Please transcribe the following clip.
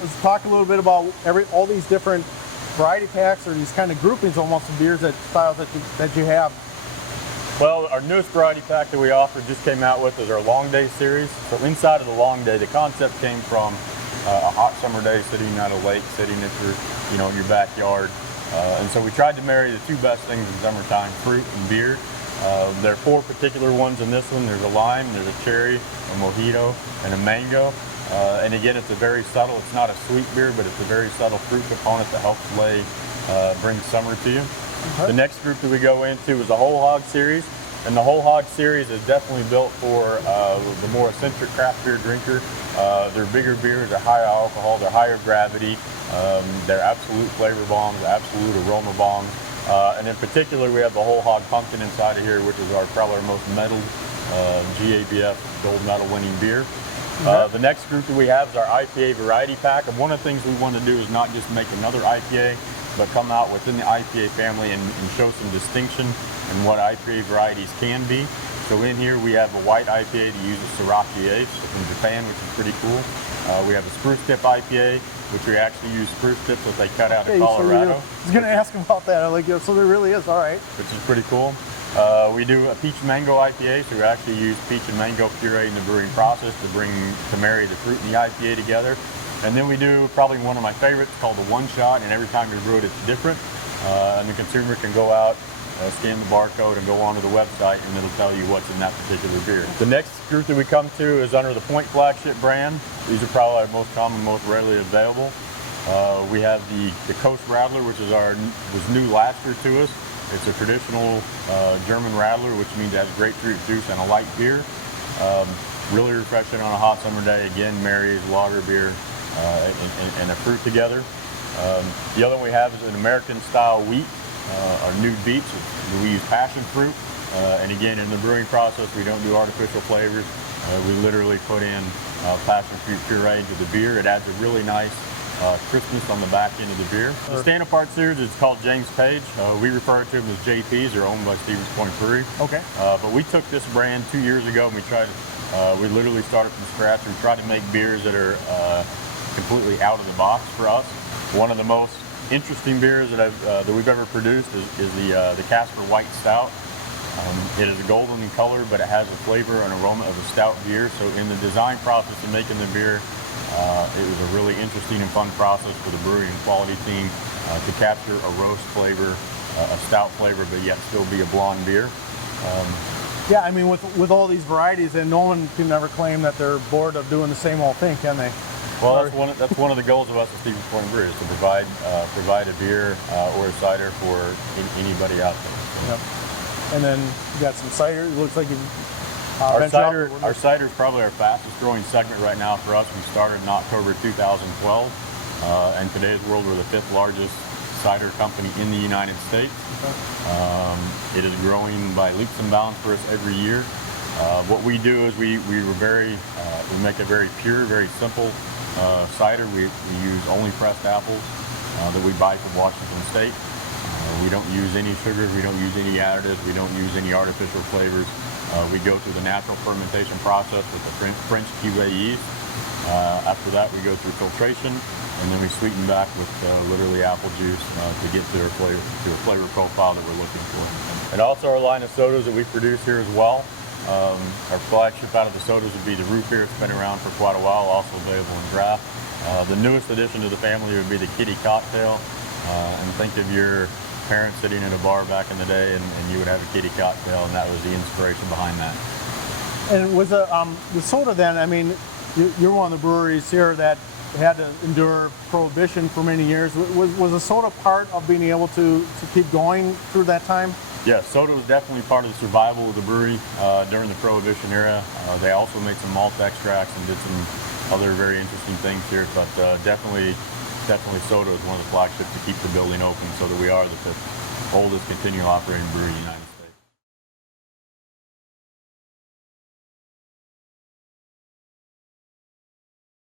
let's talk a little bit about all these different variety packs, or these kind of groupings almost of beers, styles that you have. Well, our newest variety pack that we offer just came out with is our Long Day series. So inside of the Long Day, the concept came from a hot summer day sitting at a lake, sitting at your backyard. And so we tried to marry the two best things in summertime, fruit and beer. There are 4 particular ones in this one. There's a lime, there's a cherry, a mojito, and a mango. And again, it's a very subtle, it's not a sweet beer, but it's a very subtle fruit component that helps bring summer to you. Okay. The next group that we go into is the Whole Hog Series. And the Whole Hog Series is definitely built for the more eccentric craft beer drinker. They're bigger beers, they're higher alcohol, they're higher gravity, they're absolute flavor bombs, absolute aroma bombs. And in particular, we have the Whole Hog Pumpkin inside of here, which is probably our most medaled GABF gold medal winning beer. The next group that we have is our IPA variety pack. And one of the things we want to do is not just make another IPA, but come out within the IPA family and show some distinction in what IPA varieties can be. So in here we have a white IPA that uses Sriracha Ace from Japan, which is pretty cool. We have a Spruce Tip IPA, which we actually use spruce tips that they cut out of Colorado. I was going to ask about that. I'm like, so there really is, all right. Which is pretty cool. We do a peach mango IPA, so we actually use peach and mango puree in the brewing process to marry the fruit and the IPA together. And then we do probably one of my favorites called the One Shot, and every time you brew it, it's different. And the consumer can go out, scan the barcode, and go onto the website, and it'll tell you what's in that particular beer. The next group that we come to is under the Point Flagship brand. These are probably our most common, most readily available. We have the Coast Radler, which was new last year to us. It's a traditional German radler, which means it has grapefruit juice and a light beer. Really refreshing on a hot summer day. Again, marries lager beer and a fruit together. The other one we have is an American style wheat, our nude beets. We use passion fruit. And again, in the brewing process, we don't do artificial flavors. We literally put in passion fruit puree into the beer. It adds a really nice crispness on the back end of the beer. The Stand Apart series is called James Page. We refer to them as JPs. They're owned by Stevens Point Brewery. Okay. But we took this brand 2 years ago and we literally started from scratch. We tried to make beers that are completely out of the box for us. One of the most interesting beers that we've ever produced is the Casper White Stout. It is golden in color, but it has a flavor and aroma of a stout beer. So in the design process of making the beer, it was a really interesting and fun process for the brewery and quality team to capture a roast flavor, a stout flavor, but yet still be a blonde beer. Yeah, I mean, with all these varieties, and no one can ever claim that they're bored of doing the same old thing, can they? Well, that's one of the goals of us at Stevens Point Brewery, is to provide a beer or a cider for anybody out there. So. Yep. And then you got some cider. It looks like you. Our cider is probably our fastest growing segment right now for us. We started in October 2012, and today's world we're the 5th largest cider company in the United States. Okay. It is growing by leaps and bounds for us every year. What we do is we make a very pure, very simple cider. We use only pressed apples that we buy from Washington State. We don't use any sugars, we don't use any additives, we don't use any artificial flavors. We go through the natural fermentation process with the French QA yeast. After that, we go through filtration, and then we sweeten back with literally apple juice to get to a flavor profile that we're looking for. And also our line of sodas that we produce here as well. Our flagship out of the sodas would be the root beer. It's been around for quite a while, also available in draft. The newest addition to the family would be the kitty cocktail. And think of your parents sitting at a bar back in the day, and you would have a kitty cocktail, and that was the inspiration behind that. And was the soda then, I mean, you're one of the breweries here that had to endure prohibition for many years. Was the soda part of being able to keep going through that time? Yeah, soda was definitely part of the survival of the brewery during the Prohibition era. They also made some malt extracts and did some other very interesting things here, but definitely soda is one of the flagships to keep the building open, so that we are the 5th oldest continual operating brewery in the United States.